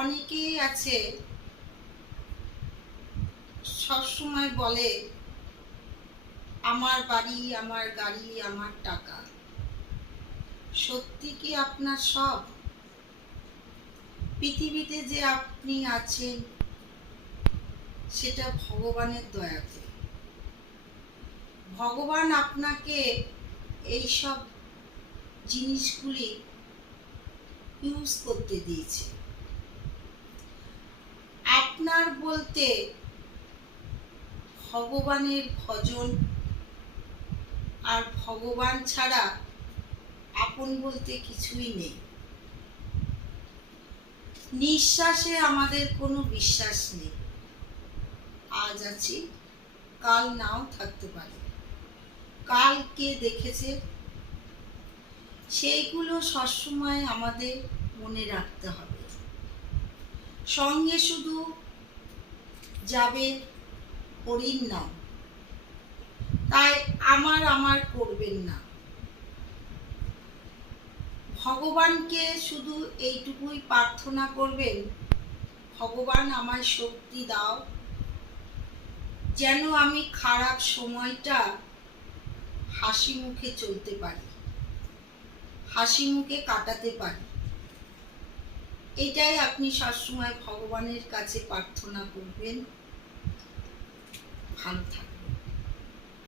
অনেকেই আছে সবসময় বলে আমার বাড়ি, আমার গাড়ি, আমার টাকা। সত্যি কি আপনার সব? পৃথিবীতে যে আপনি আছেন সেটা ভগবানের দয়াতে। ভগবান আপনাকে এইসব জিনিসগুলি ইউজ করতে দিয়েছে। আপনার বলতে ভগবানের ভজন, আর ভগবান ছাড়া আপন বলতে কিছুই নেই। নিঃশ্বাসে আমাদের কোনো বিশ্বাস নেই। আজ আছি, কাল নাও থাকতে পারে। কাল কে দেখেছে, সেইগুলো সবসময় আমাদের মনে রাখতে হবে। সঙ্গে শুধু যাবে হরির নাম, তাই আমার আমার করবেন না। ভগবানকে শুধু এইটুকুই প্রার্থনা করবেন, ভগবান আমায় শক্তি দাও যেন আমি খারাপ সময়টা হাসি মুখে চলতে পারি, হাসি মুখে কাটাতে পারি। এটাই আপনি সবসময় ভগবানের কাছে প্রার্থনা করবেন। ভালো থাকবেন।